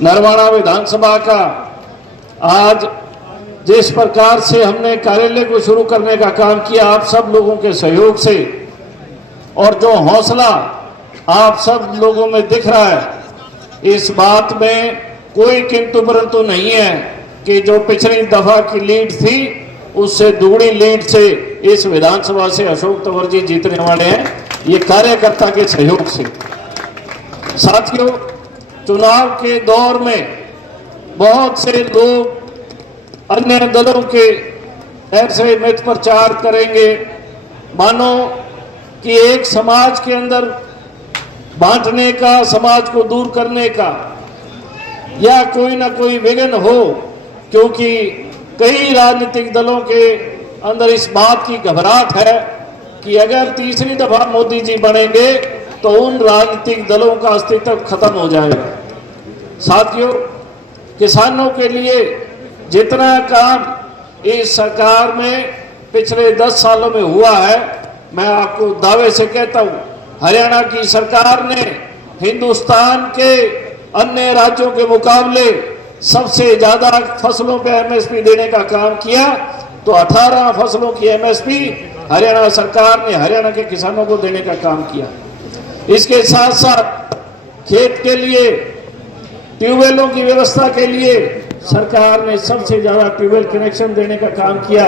नरवाना विधानसभा का आज जिस प्रकार से हमने कार्यालय को शुरू करने का काम किया आप सब लोगों के सहयोग से, और जो हौसला आप सब लोगों में दिख रहा है, इस बात में कोई किंतु परंतु नहीं है कि जो पिछली दफा की लीड थी उससे दुगनी लीड से इस विधानसभा से अशोक तंवर जी जीतने वाले हैं, ये कार्यकर्ता के सहयोग से। साथियों, चुनाव के दौर में बहुत से लोग अन्य दलों के ऐसे मिथ प्रचार करेंगे मानो कि एक समाज के अंदर बांटने का, समाज को दूर करने का या कोई ना कोई विघ्न हो, क्योंकि कई राजनीतिक दलों के अंदर इस बात की घबराहट है कि अगर तीसरी दफा मोदी जी बनेंगे तो उन राजनीतिक दलों का अस्तित्व खत्म हो जाएगा। साथियों, किसानों के लिए जितना काम इस सरकार में पिछले 10 सालों में हुआ है, मैं आपको दावे से कहता हूं, हरियाणा की सरकार ने हिंदुस्तान के अन्य राज्यों के मुकाबले सबसे ज्यादा फसलों पे एमएसपी देने का काम किया। तो 18 फसलों की एमएसपी हरियाणा सरकार ने हरियाणा के किसानों को देने का काम किया। इसके साथ साथ खेत के लिए ट्यूबवेलों की व्यवस्था के लिए सरकार ने सबसे ज्यादा ट्यूबवेल कनेक्शन देने का काम किया।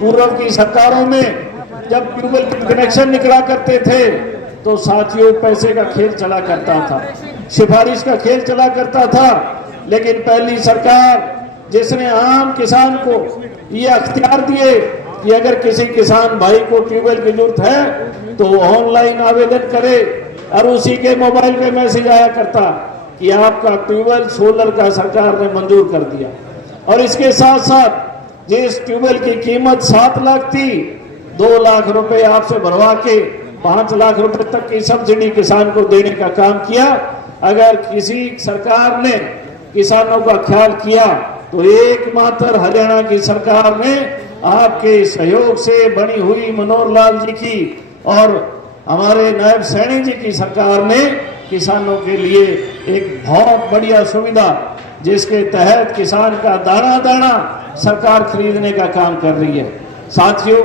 पूर्व की सरकारों में जब ट्यूबवेल कनेक्शन निकला करते थे तो साथियों पैसे का खेल चला करता था, सिफारिश का खेल चला करता था। लेकिन पहली सरकार जिसने आम किसान को ये अख्तियार दिए कि अगर किसी किसान भाई को ट्यूबवेल की जरूरत है तो ऑनलाइन आवेदन करे, और उसी के मोबाइल पे मैसेज आया करता कि आपका ट्यूबवेल सोलर का सरकार ने मंजूर कर दिया। और इसके साथ साथ जिस ट्यूबवेल की कीमत 7 लाख थी, 2 लाख रुपए आपसे भरवा के 5 लाख रुपए तक की सब्सिडी किसान को देने का काम किया। अगर किसी सरकार ने किसानों का ख्याल किया तो एकमात्र हरियाणा की सरकार ने आपके सहयोग से बनी हुई मनोहर लाल जी की और हमारे नायब सैनी जी की सरकार ने किसानों के लिए एक बहुत बढ़िया सुविधा, जिसके तहत किसान का दाना दाना सरकार खरीदने का काम कर रही है। साथियों,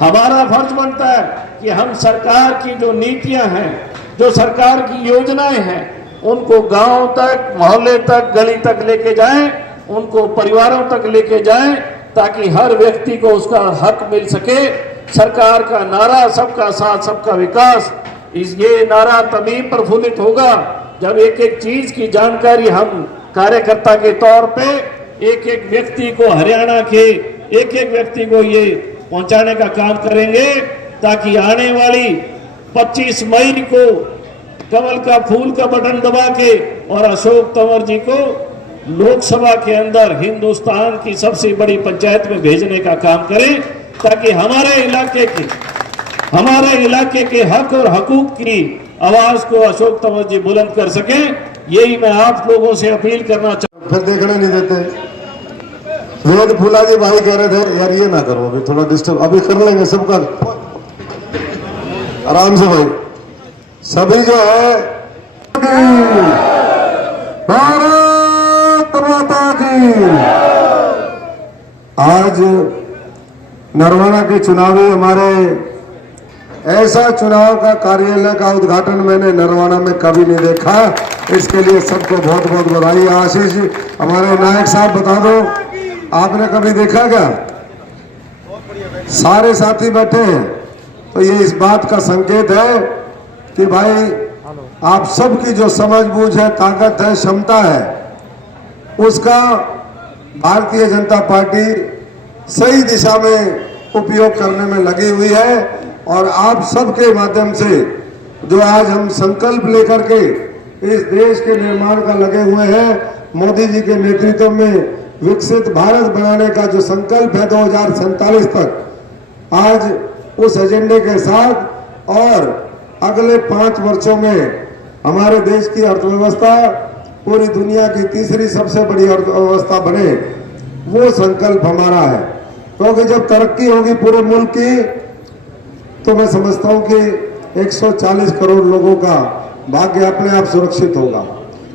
हमारा फर्ज बनता है कि हम सरकार की जो नीतियां हैं, जो सरकार की योजनाएं हैं, उनको गांव तक, मोहल्ले तक, गली तक लेके जाएं, उनको परिवारों तक लेके जाएं, ताकि हर व्यक्ति को उसका हक मिल सके। सरकार का नारा सबका साथ सबका विकास, ये नारा तभी प्रफुल्लित होगा जब एक एक चीज की जानकारी हम कार्यकर्ता के तौर पे एक एक व्यक्ति को, हरियाणा के एक एक व्यक्ति को ये पहुंचाने का काम करेंगे, ताकि आने वाली 25 मई को कमल का फूल का बटन दबा के और अशोक तंवर जी को लोकसभा के अंदर हिंदुस्तान की सबसे बड़ी पंचायत में भेजने का काम करें, ताकि हमारे इलाके के हक और हकूक की आवाज को अशोक तंवर जी बुलंद कर सके। यही मैं आप लोगों से अपील करना चाहता हूं। फिर देखने नहीं देते। वेद फूला जी भाई कह रहे थे यार ये ना करो, अभी थोड़ा डिस्टर्ब, अभी कर लेंगे सबका आराम से भाई। सभी जो है भारत माता की। आज नरवाना के चुनावी हमारे ऐसा चुनाव का कार्यालय का उद्घाटन मैंने नरवाना में कभी नहीं देखा। इसके लिए सबको बहुत बहुत बधाई। आशीष जी, हमारे नायक साहब बता दो, आपने कभी देखा क्या? सारे साथी बैठे हैं, तो ये इस बात का संकेत है कि भाई आप सबकी जो समझ बूझ है, ताकत है, क्षमता है, उसका भारतीय जनता पार्टी सही दिशा में उपयोग करने में लगी हुई है। और आप सबके माध्यम से जो आज हम संकल्प लेकर के इस देश के निर्माण का लगे हुए हैं, मोदी जी के नेतृत्व में विकसित भारत बनाने का जो संकल्प है 2047 तक, आज उस एजेंडे के साथ और अगले 5 वर्षों में हमारे देश की अर्थव्यवस्था पूरी दुनिया की तीसरी सबसे बड़ी अर्थव्यवस्था बने, वो संकल्प हमारा है। क्योंकि जब तरक्की होगी पूरे मुल्क की, तो मैं समझता हूं कि 140 करोड़ लोगों का भाग्य अपने आप सुरक्षित होगा।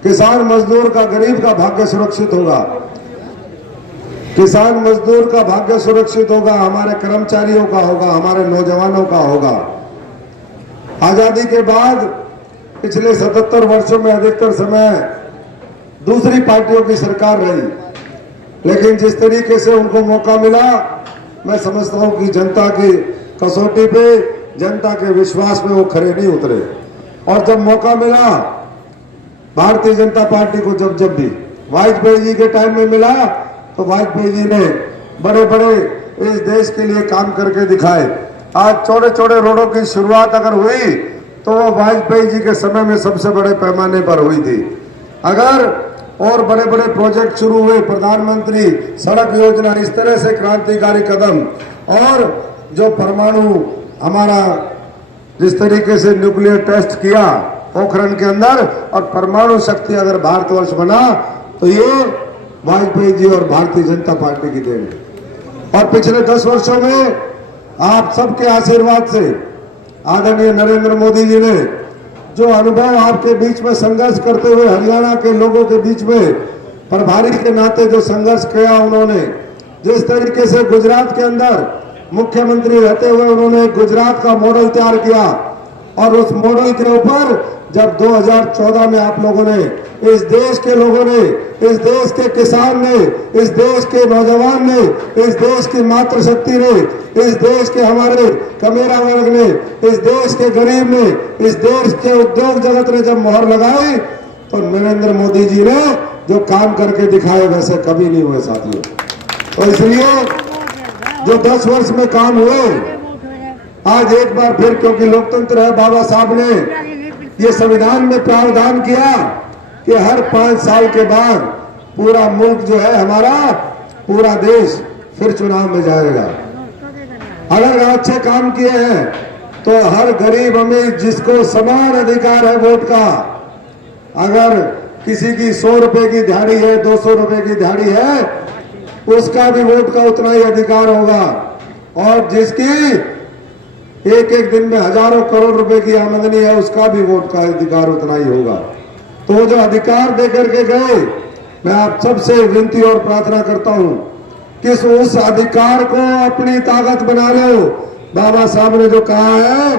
किसान मजदूर का, गरीब का भाग्य सुरक्षित होगा, किसान मजदूर का भाग्य सुरक्षित होगा, हमारे कर्मचारियों का होगा, हमारे नौजवानों का होगा। आजादी के बाद पिछले 77 वर्षों में अधिकतर समय दूसरी पार्टियों की सरकार रही, लेकिन जिस तरीके से उनको मौका मिला, मैं समझता हूं कि जनता की कसौटी पे, जनता के विश्वास में वो खरे नहीं उतरे। और जब मौका मिला भारतीय जनता पार्टी को, जब भी वाजपेयी जी के टाइम में मिला, तो वाजपेयी जी ने बड़े बड़े इस देश के लिए काम करके दिखाए। आज चौड़े चौड़े रोडों की शुरुआत अगर हुई तो वो वाजपेयी जी के समय में सबसे बड़े पैमाने पर हुई थी। अगर और बड़े बड़े प्रोजेक्ट शुरू हुए, प्रधानमंत्री सड़क योजना, इस तरह से क्रांतिकारी कदम, और जो परमाणु हमारा जिस तरीके से न्यूक्लियर टेस्ट किया पोखरण के अंदर, और परमाणु शक्ति अगर भारतवर्ष बना, तो ये वाजपेयी जी और भारतीय जनता पार्टी की देन है। और पिछले 10 वर्षों में आप सबके आशीर्वाद से आदरणीय नरेंद्र मोदी जी ने जो अनुभव आपके बीच में संघर्ष करते हुए, हरियाणा के लोगों के बीच में प्रभारी के नाते जो संघर्ष किया उन्होंने, जिस तरीके से गुजरात के अंदर मुख्यमंत्री रहते हुए उन्होंने गुजरात का मॉडल तैयार किया, और उस मॉडल के ऊपर जब 2014 में आप लोगों ने, इस देश के लोगों ने, इस देश के किसान ने, इस देश के नौजवान ने, इस देश की मातृशक्ति ने, इस देश के हमारे कमेरा वर्ग ने, इस देश के गरीब ने, इस देश के उद्योग जगत ने जब मोहर लगाई, तो नरेंद्र मोदी जी ने जो काम करके दिखाए वैसे कभी नहीं हुए साथियों। तो इसलिए जो 10 वर्ष में काम हुए, आज एक बार फिर, क्योंकि लोकतंत्र है, बाबा साहब ने ये संविधान में प्रावधान किया कि हर 5 साल के बाद पूरा मुल्क जो है हमारा, पूरा देश फिर चुनाव में जाएगा। अगर अच्छे काम किए हैं तो हर गरीब अमीर जिसको समान अधिकार है वोट का, अगर किसी की 100 रुपए की दिहाड़ी है, 200 रुपए की दिहाड़ी है, उसका भी वोट का उतना ही अधिकार होगा। और जिसकी एक एक दिन में हजारों करोड़ रुपए की आमदनी है, उसका भी वोट का अधिकार उतना ही होगा। तो वो जो अधिकार दे करके गए, मैं आप सबसे विनती और प्रार्थना करता हूं कि उस अधिकार को अपनी ताकत बना लो। बाबा साहब ने जो कहा है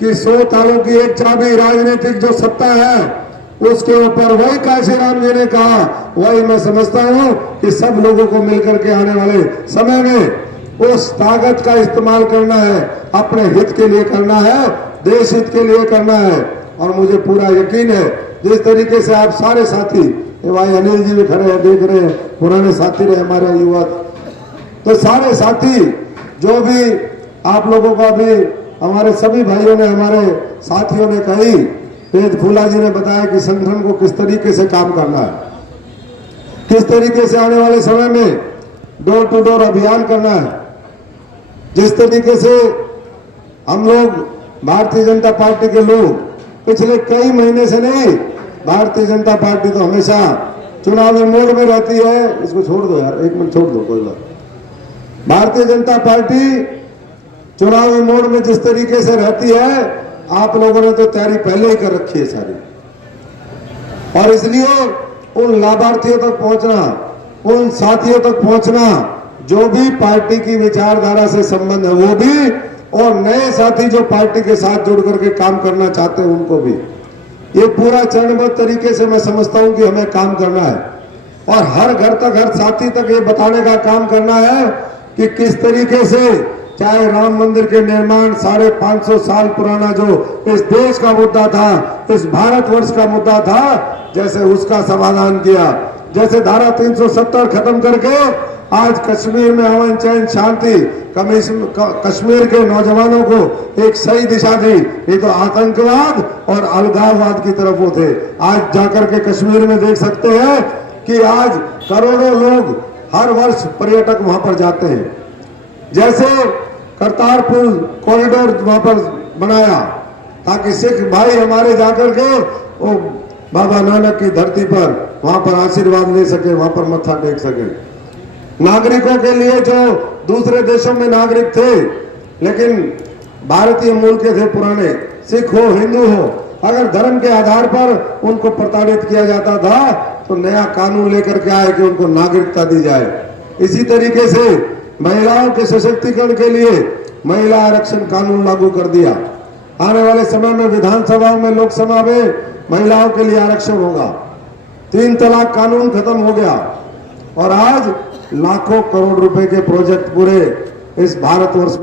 कि 100 तालों की एक चाबी, राजनीतिक जो सत्ता है उसके ऊपर, वही काशीराम जी ने कहा, वही मैं समझता हूं कि सब लोगों को मिलकर के आने वाले समय में उस ताकत का इस्तेमाल करना है, अपने हित के लिए करना है, देश हित के लिए करना है। और मुझे पूरा यकीन है जिस तरीके से आप सारे साथी, भाई अनिल जी भी खड़े हैं, देख रहे हैं, पुराने साथी रहे हमारे युवा, तो सारे साथी जो भी आप लोगों का भी, हमारे सभी भाइयों ने, हमारे साथियों ने कही, वेद फूला जी ने बताया कि संगठन को किस तरीके से काम करना है, किस तरीके से आने वाले समय में डोर टू डोर अभियान करना है। जिस तरीके से हम लोग भारतीय जनता पार्टी के लोग पिछले कई महीने से नहीं, भारतीय जनता पार्टी तो हमेशा चुनावी मोड में रहती है। इसको छोड़ दो यार, एक मिनट छोड़ दो, कोई बात। भारतीय जनता पार्टी चुनावी मोड में जिस तरीके से रहती है, आप लोगों ने तो तैयारी पहले ही कर रखी है सारी, और इसलिए उन लाभार्थियों तक पहुंचना, उन साथियों तक पहुंचना जो भी पार्टी की विचारधारा से संबंध है वो भी, और नए साथी जो पार्टी के साथ जुड़ करके काम करना चाहते हैं उनको भी, ये पूरा चरणबद्ध तरीके से मैं समझता हूं कि हमें काम करना है। और हर घर तक, हर साथी तक ये बताने का काम करना है कि किस तरीके से, चाहे राम मंदिर के निर्माण 550 साल पुराना जो इस देश का मुद्दा था, इस भारतवर्ष का मुद्दा था, जैसे उसका समाधान किया, जैसे धारा 370 खत्म करके आज कश्मीर में अमन चैन शांति, कश्मीर के नौजवानों को एक सही दिशा दी। ये तो आतंकवाद और अलगाववाद की तरफ वो थे, आज जाकर के कश्मीर में देख सकते हैं कि आज करोड़ों लोग हर वर्ष पर्यटक वहां पर जाते हैं। जैसे करतारपुर कॉरिडोर वहां पर बनाया ताकि सिख भाई हमारे जाकर के वो बाबा नानक की धरती पर वहां पर आशीर्वाद ले सके, वहां पर मत्था टेक सके। नागरिकों के लिए जो दूसरे देशों में नागरिक थे लेकिन भारतीय मूल के थे, पुराने सिख हो हिंदू हो, अगर धर्म के आधार पर उनको प्रताड़ित किया जाता था तो नया कानून लेकर के आए कि उनको नागरिकता दी जाए। इसी तरीके से महिलाओं के सशक्तिकरण के लिए महिला आरक्षण कानून लागू कर दिया। आने वाले समय में विधानसभाओं में, लोकसभा में महिलाओं के लिए आरक्षण होगा। 3 तलाक कानून खत्म हो गया और आज लाखों करोड़ रुपए के प्रोजेक्ट पूरे इस भारतवर्ष